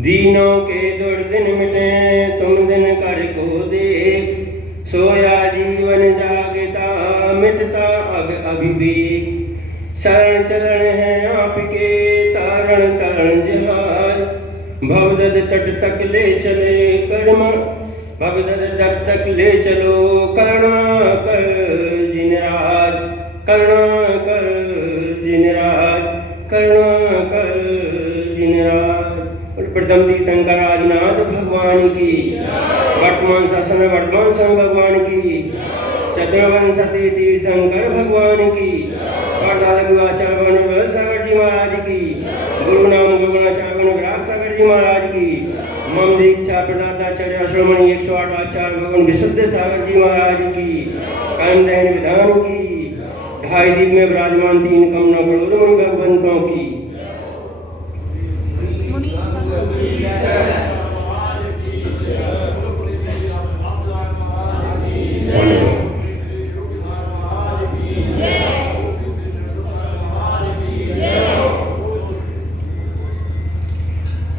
दीनों के दुर्दिन मिटे तुम दिन कर को देख, सोया जीवन जागता मिटता अभिवेक। शरण चरण है आपके तारण तरण जहाज, भवदद तट तक ले चले कर्म भवदद तट तक ले चलो करुणा कर जिन राज, करुणा कर जिन राज, करुणा कर जिन राज। प्रथम तीर्थंकर आदिनाथ भगवान की, वर्तमान शासन वर्तमान स्वामी भगवान की, चतुर्वंशति तीर्थंकर भगवान की, आचार्य सागर जी महाराज की, गुरु नाम गुरुनाचार्य विराग सागर जी महाराज की, मम दीक्षा प्रदाताचार्य श्रोमणी 108 आचार्य भगवान विशुद्ध सागर जी महाराज की, कांदहन विधान की, ढाई दीप में विराजमान 3 कमना करोड़ मुनि भगवंतों की।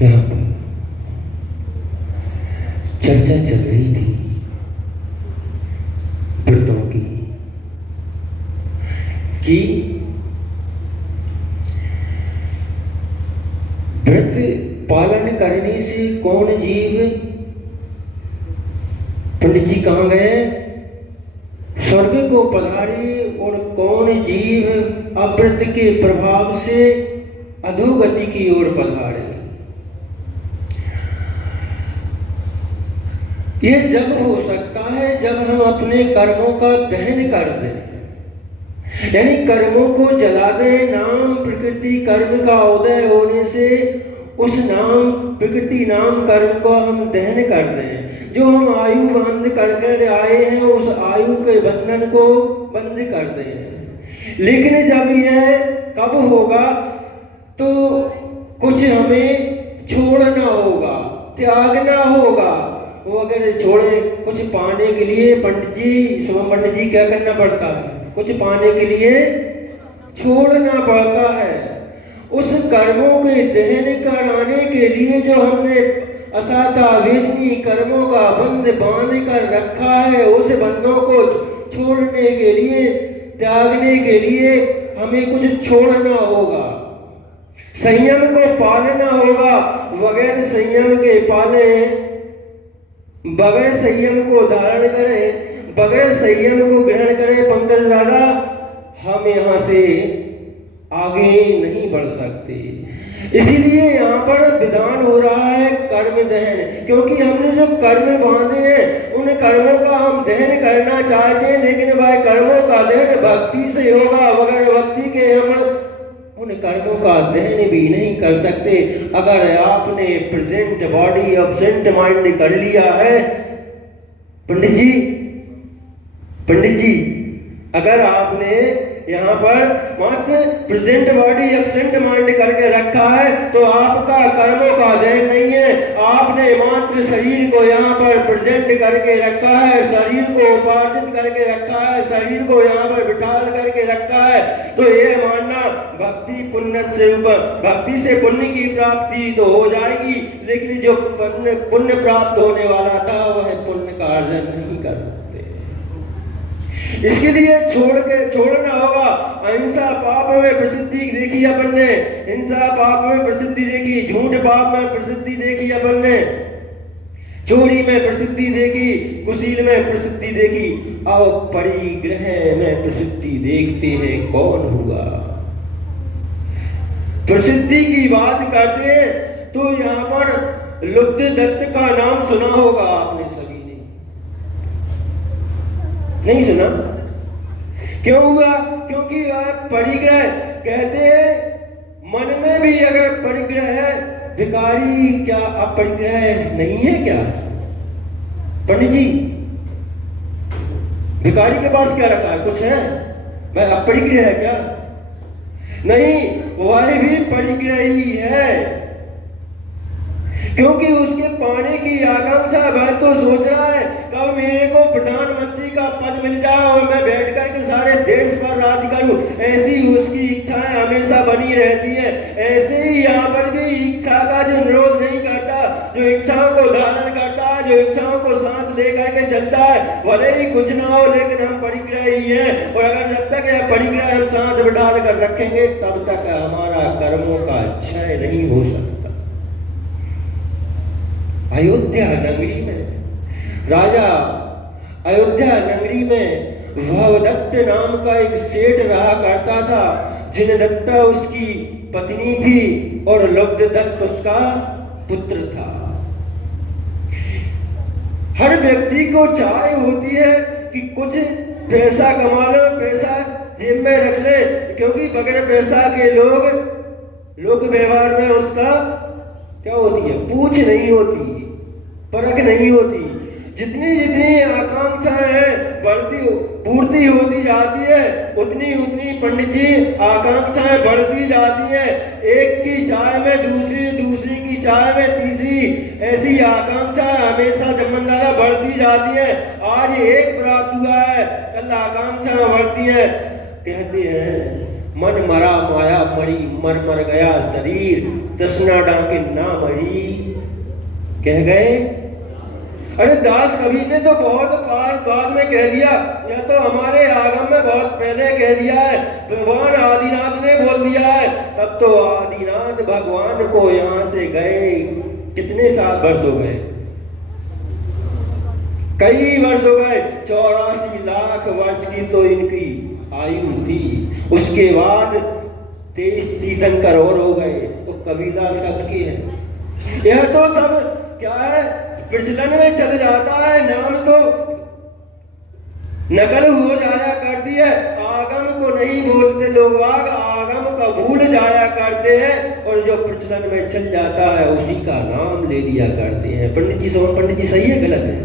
यहाँ पर चर्चा चल रही थी व्रतों की कि व्रत पालन करने से कौन जीव, पंडित जी कहाँ गए, स्वर्ग को पधारे, और कौन जीव अव्रत के प्रभाव से अधोगति की ओर पधारे। ये जब हो सकता है जब हम अपने कर्मों का दहन कर दें, यानी कर्मों को जला दें। नाम प्रकृति कर्म का उदय होने से उस नाम प्रकृति नाम कर्म को हम दहन कर दें। जो हम आयु बंद कर आए हैं उस आयु के बंधन को बंद कर दें। लेकिन जब यह कब होगा तो कुछ हमें छोड़ना होगा, त्यागना होगा। वो अगर छोड़े, कुछ पाने के लिए पंडित जी, शुभम पंडित जी, क्या करना पड़ता है? कुछ पाने के लिए छोड़ना पड़ता है। उस कर्मों के दहन कराने के लिए जो हमने असाता वेदनी कर्मों का बंध बांध कर रखा है, उस बंधों को छोड़ने के लिए, त्यागने के लिए हमें कुछ छोड़ना होगा। संयम को पालना होगा। बगैर संयम के पाले, बगैर संयम को धारण करें, बगैर संयम को ग्रहण करें पंकज दादा, हम यहाँ से आगे नहीं बढ़ सकते। इसीलिए यहाँ पर विधान हो रहा है कर्म दहन, क्योंकि हमने जो कर्म बांधे हैं उन कर्मों का हम दहन करना चाहते हैं, लेकिन भाई कर्मों का दहन भक्ति से होगा। बगैर भक्ति के हम उन कर्मों का दहन भी नहीं कर सकते। अगर आपने प्रेजेंट बॉडी एब्सेंट माइंड कर लिया है, पंडित जी, अगर आपने यहाँ पर मात्र प्रेजेंट बॉडी एब्सेंट माइंड करके रखा है तो आपका कर्मों का दहन नहीं है। आपने मात्र शरीर को यहाँ पर प्रेजेंट करके रखा है, शरीर को उपार्जित करके रखा है, शरीर को यहाँ पर बिठाल करके रखा है। तो ये मानना भक्ति पुण्य से, भक्ति से पुण्य की प्राप्ति तो हो जाएगी, लेकिन जो पुण्य प्राप्त होने वाला था वह पुण्य का अर्जन नहीं कर सकते। इसके लिए छोड़ना होगा। अहिंसा पाप में प्रसिद्धि देखी अपन ने, हिंसा पाप में प्रसिद्धि देखी, झूठ पाप में प्रसिद्धि देखी अपन ने, चोरी में प्रसिद्धि देखी, कुशील में प्रसिद्धि देखी, अब परिग्रह में प्रसिद्धि देखते हैं कौन हुआ। प्रसिद्धि की बात करते हैं तो यहाँ पर लुब्ध दत्त का नाम सुना होगा आपने सभी ने, नहीं सुना? क्यों हुआ? क्योंकि वह परिग्रह कहते हैं, मन में भी अगर परिग्रह है, भिखारी क्या अपरिग्रह नहीं है क्या? पंडित जी, भिखारी के पास क्या रखा है? कुछ है? वह अपरिग्रह है क्या? नहीं, वह भी परिग्रह ही है, क्योंकि उसके पाने की आकांक्षा। वह तो सोच रहा है कब मेरे को प्रधानमंत्री का पद मिल जाए और मैं बैठ करके सारे देश पर राज करूं, ऐसी उसकी इच्छाएं हमेशा बनी रहती है। ऐसे ही यहाँ पर भी इच्छा का जो निरोध नहीं करता, जो इच्छाओं को धारण करता है, जो इच्छाओं को साथ लेकर के चलता है, भले ही कुछ ना हो लेकिन हम परिग्रह ही हैं। और अगर जब तक यह परिग्रह हम साथ बिठा कर रखेंगे तब तक हमारा कर्मों का क्षय नहीं हो सकता। अयोध्या नगरी में राजा, अयोध्या नगरी में भवदत्त नाम का एक सेठ रहा करता था, जिनदत्ता उसकी पत्नी थी और लब्धदत्त उसका पुत्र था। हर व्यक्ति को चाह होती है कि कुछ पैसा कमा लो, पैसा जेब में रख ले, क्योंकि बगैर पैसा के लोग व्यवहार में उसका क्या होती है? पूछ नहीं होती, परख नहीं होती। जितनी जितनी आकांक्षाएं हैं पूर्ति होती जाती है, उतनी उतनी पंडित जी आकांक्षाएं बढ़ती जाती है। एक की चाय में दूसरी, दूसरी की चाय में तीसरी, ऐसी आकांक्षाएं हमेशा जमनदारा बढ़ती जाती है। आज एक प्राप्त हुआ है, कल आकांक्षाएं बढ़ती है। कहते हैं मन मरा माया मरी, मर मर गया शरीर, तृष्णा डाके ना मरी, कह गए। अरे दास कबीर ने तो बहुत बाद में कह दिया, यह तो हमारे आगम में बहुत पहले कह दिया है, भगवान आदिनाथ ने बोल दिया है। तब तो आदिनाथ भगवान को यहाँ से गए कितने साल वर्ष हो गए? कई वर्ष हो गए। 84 लाख वर्ष की तो इनकी आयु थी। उसके बाद 23 तीर्थंकर और हो गए, तो कबीरदास कब के हैं? यह तो सब क्या है, प्रचलन में चल जाता है। नाम तो नकल हो जाया करती है, आगम को नहीं बोलते लोग, आगम का भूल जाया करते हैं और जो प्रचलन में चल जाता है उसी का नाम ले लिया करते हैं। पंडित जी, सोहन पंडित जी सही है गलत है?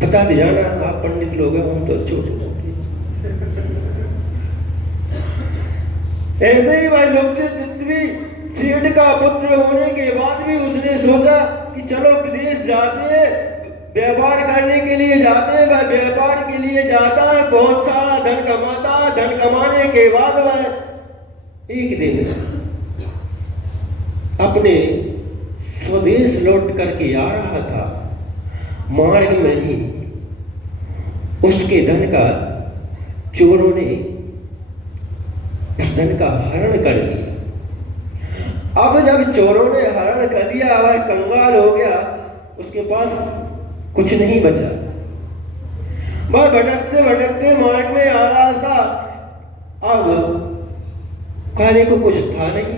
बता दे जाना, आप पंडित लोग हैं, हम तो छोटे। ऐसे ही भाई लब्धदत्त भी सेठ का पुत्र होने के बाद भी उसने सोचा कि चलो विदेश जाते हैं, व्यापार करने के लिए जाते हैं। वह व्यापार के लिए जाता है, बहुत सारा धन कमाता है। धन कमाने के बाद वह एक दिन अपने स्वदेश लौट करके आ रहा था। मार्ग में ही उसके धन का चोरों ने उस धन का हरण कर लिया। अब जब चोरों ने हरण कर लिया, वह कंगाल हो गया, उसके पास कुछ नहीं बचा। वह भटकते भटकते मार्ग में आ रहा था। अब खाने को कुछ था नहीं।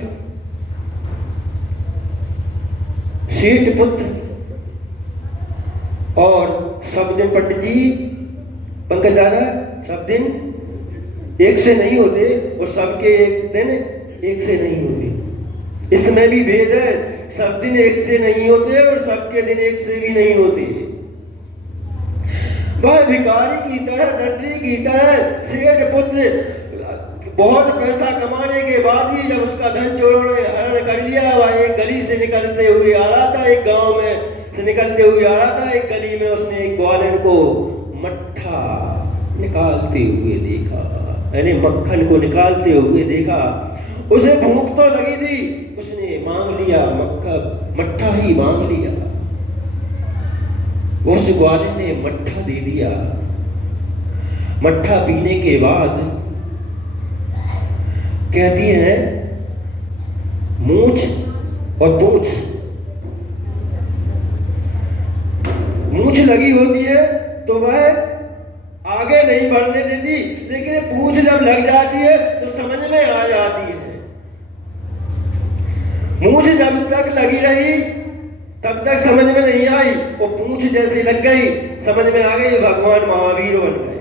सेठ पुत्र और सब दिन पंडित जी, पंकज दादा, सब दिन एक से नहीं होते और सबके एक दिन एक से नहीं होते। इसमें भी भेद है, सब दिन एक से नहीं होते और सबके दिन एक से भी नहीं होते। वह भिखारी की तरह, दर्जी की तरह सेठ पुत्र बहुत पैसा कमाने के बाद भी जब उसका धन चोरों ने हरण कर लिया, वह एक गली से निकलते हुए आ रहा था, एक गांव में से निकलते हुए आ रहा था। एक गली में उसने एक ग्वालन को मट्ठा निकालते हुए देखा, यानी मक्खन को निकालते हुए देखा। उसे भूख तो लगी थी, उसने मांग लिया, मट्ठा ही मांग लिया। उस ग्वालन ने मट्ठा दे दिया। मट्ठा पीने के बाद कहती है मूछ और पूंछ, मूछ लगी होती है तो वह आगे नहीं बढ़ने देती, लेकिन पूंछ जब लग जाती है तो समझ में आ जाती है। मूछ जब तक लगी रही तब तक समझ में नहीं आई, वो पूंछ जैसे लग गई समझ में आ गई, भगवान महावीर बन गए।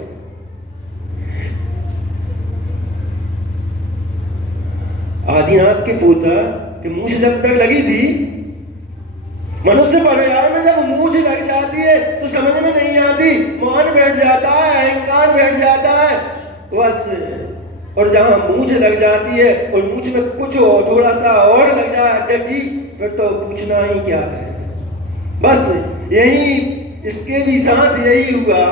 आदिनाथ के पोता कि मूछ जब तक लगी थी, मनुष्य पर्याय में जब मूछ लग जाती है तो समझ में नहीं आती, मान बैठ जाता है, अहंकार बैठ जाता है बस। और जहां मूछ लग जाती है और मूछ में कुछ और थोड़ा सा और लग जाए अध्यक्ष जी, फिर तो पूछना ही क्या है। बस यही इसके भी साथ यही हुआ।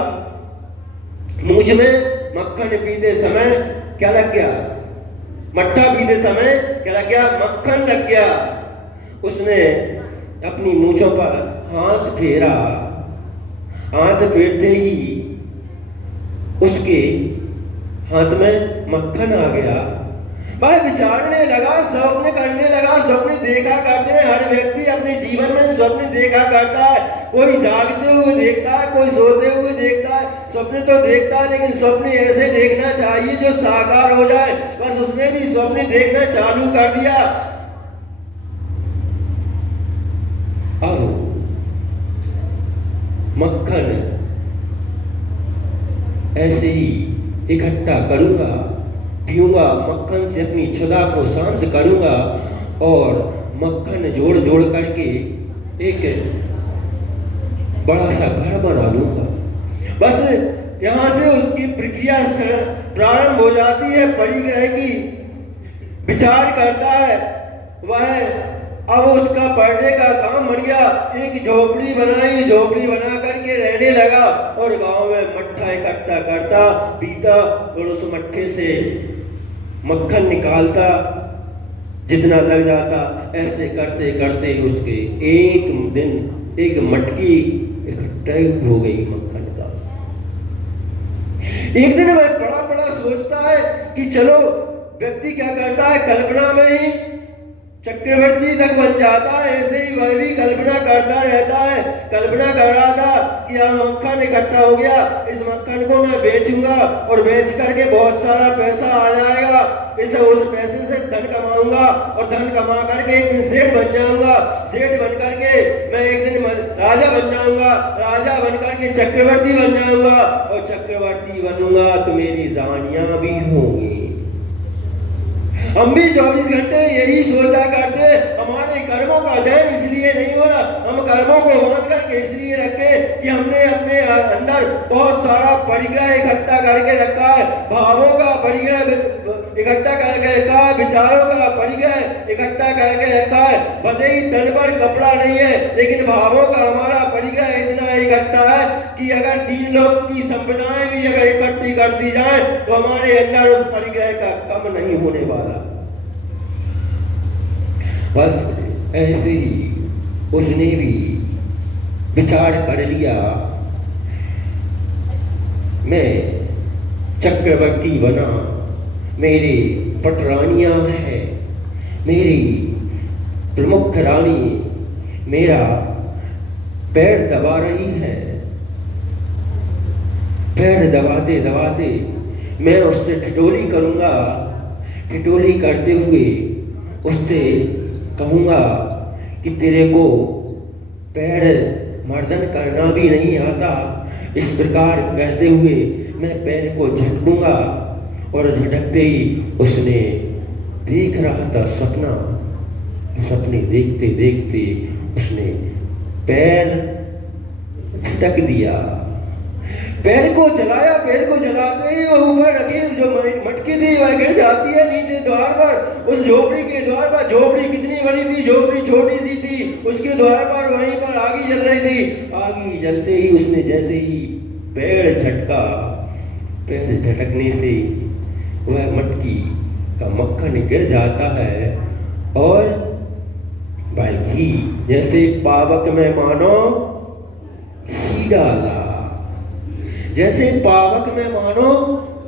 मूछ में मक्खन पीते समय क्या लग गया, मट्ठा पीते समय क्या लग गया, मक्खन लग गया। उसने अपनी मूछों पर हाथ फेरा, हाथ फेरते ही उसके हाथ में मक्खन आ गया। भाई विचारने लगा, स्वप्न करने लगा। स्वप्न देखा करते हैं, हर व्यक्ति अपने जीवन में स्वप्न देखा करता है। कोई जागते हुए देखता है, कोई सोते हुए देखता है, स्वप्न तो देखता है, लेकिन स्वप्न ऐसे देखना चाहिए जो साकार हो जाए। बस उसने भी स्वप्न देखना चालू कर दिया। अब मक्खन ऐसे ही इकट्ठा करूंगा, पीऊंगा, मक्खन से अपनी क्षुधा को शांत करूंगा और मक्खन जोड़ जोड़ करके एक बड़ा सा घर बना लूंगा। बस यहां से उसकी प्रक्रिया प्रारंभ हो जाती है। परिग्रह की विचार करता है वह। अब उसका पढ़ने का काम बन गया। एक झोपड़ी बनाई, झोपड़ी बना करके रहने लगा और गांव में मट्ठा इकट्ठा करता, पीता और उस मट्ठे से मक्खन निकालता, जितना लग जाता। ऐसे करते करते उसके एक दिन एक मटकी इकट्ठा हो गई मक्खन का। एक दिन वह बड़ा बड़ा सोचता है कि चलो, व्यक्ति क्या करता है, कल्पना में ही चक्रवर्ती तक बन जाता है। ऐसे ही वह भी कल्पना करता रहता है। कल्पना कर रहा था कि यह मक्खन इकट्ठा हो गया, इस मक्खन को मैं बेचूंगा और बेच करके बहुत सारा पैसा आ जाएगा। उस पैसे से धन कमाऊंगा और धन कमा करके एक दिन सेठ बन जाऊंगा। सेठ बन करके मैं एक दिन राजा बन जाऊंगा। राजा बन करके चक्रवर्ती बन जाऊंगा और चक्रवर्ती बनूंगा तो मेरी रानियां भी होंगी। हम भी 24 घंटे यही सोचा करते। हमारे कर्मों का अध्ययन इसलिए नहीं हो रहा, हम कर्मों को बांध करके इसलिए रखे कि हमने अपने अंदर बहुत सारा परिग्रह इकट्ठा करके रखा है। भावों का परिग्रह इकट्ठा करके रखा है, विचारों का परिग्रह इकट्ठा करके रखा है। भले ही तन पर कपड़ा नहीं है, लेकिन भावों का हमारा परिग्रह इतना इकट्ठा है कि अगर 3 लोग की संपदाएं भी अगर इकट्ठी कर दी जाए तो हमारे अंदर उस परिग्रह का कम नहीं होने वाला। बस ऐसे ही उसने भी विचार कर लिया, मैं चक्रवर्ती बना, मेरी पटरानियां हैं, मेरी प्रमुख रानी मेरा पैर दबा रही है। पैर दबाते दबाते मैं उससे ठिठोली करूंगा। ठिठोली करते हुए उससे कहूंगा कि तेरे को पैर मर्दन करना भी नहीं आता। इस प्रकार कहते हुए मैं पैर को झटकूंगा और झटकते ही उसने देख रहा था सपना। सपने देखते देखते उसने पैर झटक दिया, पैर को चलाया। पैर को चलाते ही वो ऊपर रखी जो मटकी थी वह गिर जाती है नीचे द्वार पर, उस झोपड़ी के द्वार पर। झोपड़ी कितनी बड़ी थी, झोपड़ी छोटी सी थी। उसके द्वार पर वहीं पर आगी जल रही थी। आगी जलते ही उसने जैसे ही पैर झटका, पैर झटकने से वह मटकी का मक्खन गिर जाता है और भाई घी जैसे पावक में मानो घी डाला, जैसे पावक में मानो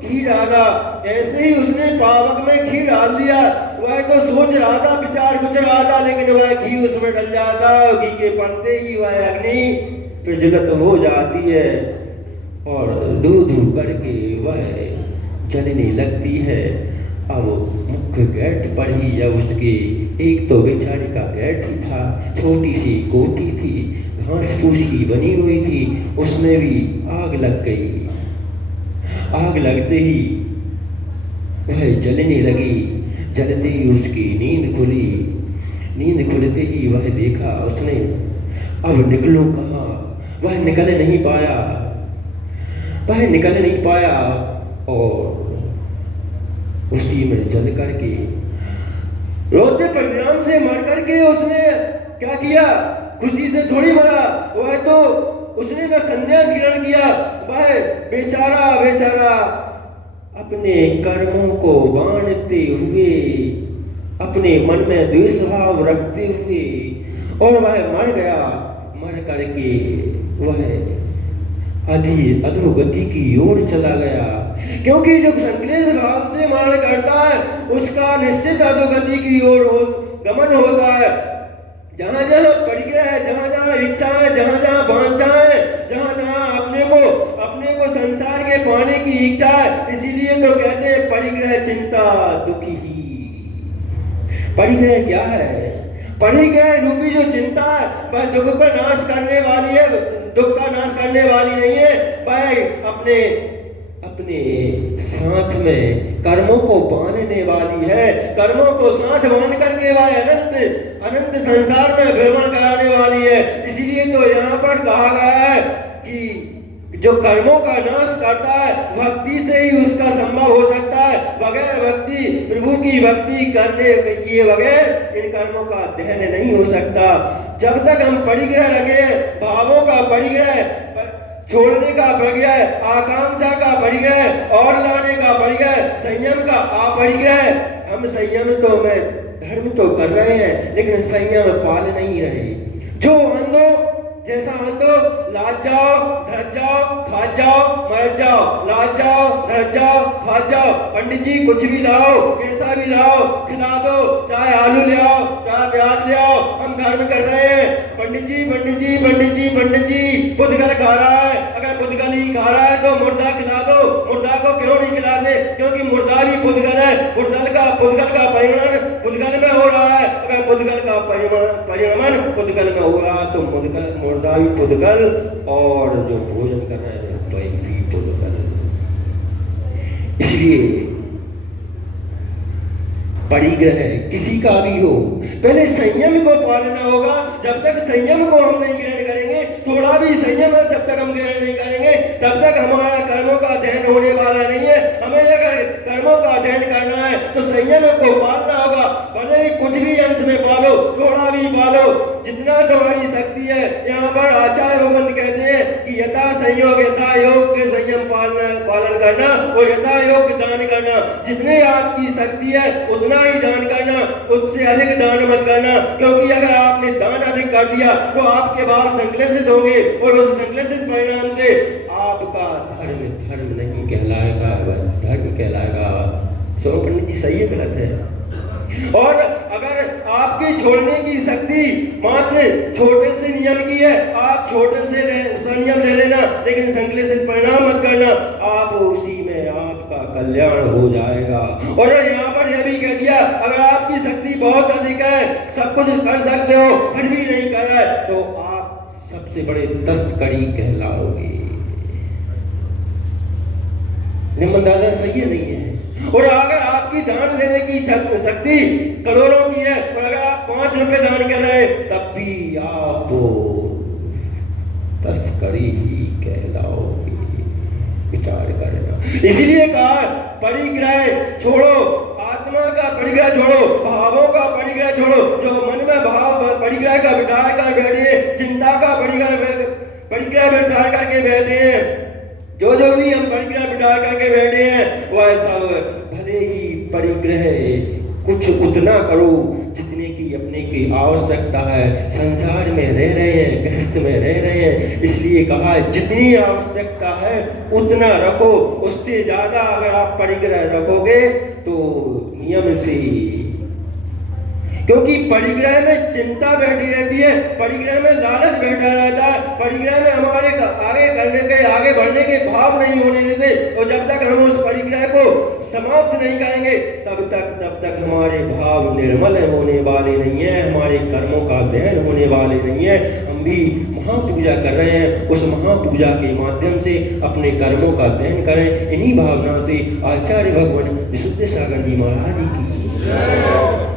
घी डाला, ऐसे ही उसने पावक में घी डाल दिया। वह तो सोच रहा था, विचार कुछ रहा था, लेकिन वह घी उसमें डल जाता। घी के पड़ते ही वह अग्नि प्रज्वलित हो जाती है और धू धू करके वह जलने लगती है। अब मुख्य गेट पर ही जब उसके एक तो बेचारे का गेट ही था, छोटी सी कोठी थी, घास फूस की बनी हुई थी, उसमें भी आग लग गई। आग लगते ही वह जलने लगी। जलते ही उसकी नींद खुली। नींद खुलते ही वह देखा उसने, अब निकलूं कहाँ। वह निकल नहीं पाया, वह निकल नहीं पाया और उसी में जल करके रोते परिणाम से मर करके उसने क्या किया, खुशी से थोड़ी मरा। वह तो उसने ना संन्यास ग्रहण किया, वह बेचारा बेचारा अपने कर्मों को बांटते हुए, अपने मन में द्वेष भाव रखते हुए, और वह मर गया। मर करके वह अधोगति की ओर चला गया, क्योंकि जो संक्लेश भाव से मरण करता है उसका निश्चित अधोगति की ओर गमन होता है। जहां जहां परिग्रह है, जहां जहां इच्छा है, जहां जहां वांछा है, जहां जहां अपने को संसार के पाने की इच्छा है, इसीलिए तो कहते हैं परिग्रह चिंता दुखी ही। परिग्रह क्या है? परिग्रह रूपी जो चिंता है वह दुख का नाश करने वाली है, दुख का नाश करने वाली नहीं है। वह अपने साथ में कर्मों को बांधने वाली है। कर्मों को साथ बांध करके वह अनंत संसार में भ्रमण कराने वाली है। इसीलिए तो यहाँ पर कहा गया है कि जो कर्मों का नाश करता है भक्ति से ही उसका संभव हो सकता है। बगैर भक्ति, प्रभु की भक्ति करने किए बगैर इन कर्मों का दहन नहीं हो सकता। जब तक हम परिग्रह रखे हैं, भावों का परिग्रह, छोड़ने का परिग्रह, आकांक्षा का परिग्रह, और लाने का परिग्रह, संयम का अपरिग्रह, हम संयम तो धर्म तो कर रहे हैं लेकिन संयम पाल नहीं रहे। जो अंधो जैसा अंधो, लाज जाओ, धरज जाओ, खा जाओ, मर जाओ, लाज जाओ, धरज जाओ, खा जाओ, पंडित जी कुछ भी लाओ, कैसा भी लाओ, खिला दो, चाहे आलू ले आओ, चाहे प्याज ले आओ, हम धर्म कर रहे हैं। पंडित जी पंडित जी पंडित जी पंडित जी पुद्गल खा रहा है, अगर पुद्गल ही खा रहा है तो मुर्दा खिला दो। मुर्दा को क्यों नहीं खिलाते? क्योंकि मुर्दा भी पुद्गल है। पुद्गल का परिणमन पुद्गल में हो रहा है। अगर पुद्गल का परिणमन पुद्गल में हो रहा है तो मुर्दा भी पुद्गल, और जो भोजन कर रहे हैं वही भी पुद्गल। इसलिए परिग्रह किसी का भी हो, पहले संयम को पालना होगा। जब तक संयम को हम नहीं ग्रहण करेंगे, थोड़ा भी संयम है जब तक हम ग्रहण नहीं करेंगे, तब तक हमारा कर्मों का दहन होने वाला नहीं है। हमें अगर कर्मों का दहन करना है तो संयम को पालना होगा। भले ही कुछ भी अंश में पालो, थोड़ा भी पालो, जितना तुम्हारी शक्ति है। यहाँ पर आचार्य भगवंत कहते हैं कि यथा संयोग यथा योग के संयम पालन करना और यथा योग दान करना। जितने आपकी शक्ति है उतना ही दान करना, उससे अधिक दान मत करना, क्योंकि अगर आपने दान अधिक कर दिया तो आपके बाद संक्लेशित होंगे, और उस संक्लेशित परिणाम से आपका धर्म नहीं कहलाएगा, बस धर्म कहलाएगा। सो पंडित जी सही है गलत है? और अगर आपकी छोड़ने की शक्ति मात्र छोटे से नियम की है, आप छोटे से संयम ले लेना, लेकिन संक्लेशित परिणाम मत करना, आप उसी में आपका कल्याण हो जाएगा। और यहाँ पर यह भी कह दिया, अगर आपकी शक्ति बहुत अधिक है, सब कुछ कर सकते हो, फिर भी नहीं कर रहा है, तो आप सबसे बड़े तस्करी कहलाओगे। निमन दादा सही है नहीं है? और अगर आपकी दान देने की शक्ति करोड़ों की है, और अगर आप 5 रुपए दान कर रहे हैं, तब भी आप तस्करी ही कहलाओगे। विचार करना। इसीलिए कहा परिग्रह छोड़ो, आत्मा का परिग्रह छोड़ो, भावों का परिग्रह छोड़ो। जो मन में भाव परिग्रह का बिठा कर बैठे, चिंता का परिग्रह बिठा करके बैठे हैं, जो भी हम परिग्रह बिठा करके बैठे हैं, वह सब भले ही परिग्रह कुछ उतना करो जितने की अपने की आवश्यकता है। संसार में रह रहे हैं, गृहस्थ में रह रहे हैं, इसलिए कहा जितनी आवश्यकता है उतना रखो। उससे ज्यादा अगर आप परिग्रह रखोगे तो नियम से, क्योंकि परिग्रह में चिंता बैठी रहती है, परिग्रह में लालच बैठा रहता है, परिग्रह में हमारे आगे बढ़ने के भाव नहीं होने देते। और जब तक हम उस परिग्रह को समाप्त नहीं करेंगे तब तक हमारे भाव निर्मल होने वाले नहीं है, हमारे कर्मों का दहन होने वाले नहीं है। हम भी महापूजा कर रहे हैं, उस महापूजा के माध्यम से अपने कर्मों का दहन करें। इन्हीं भावना से आचार्य भगवान विशुद्ध सागर जी महाराज की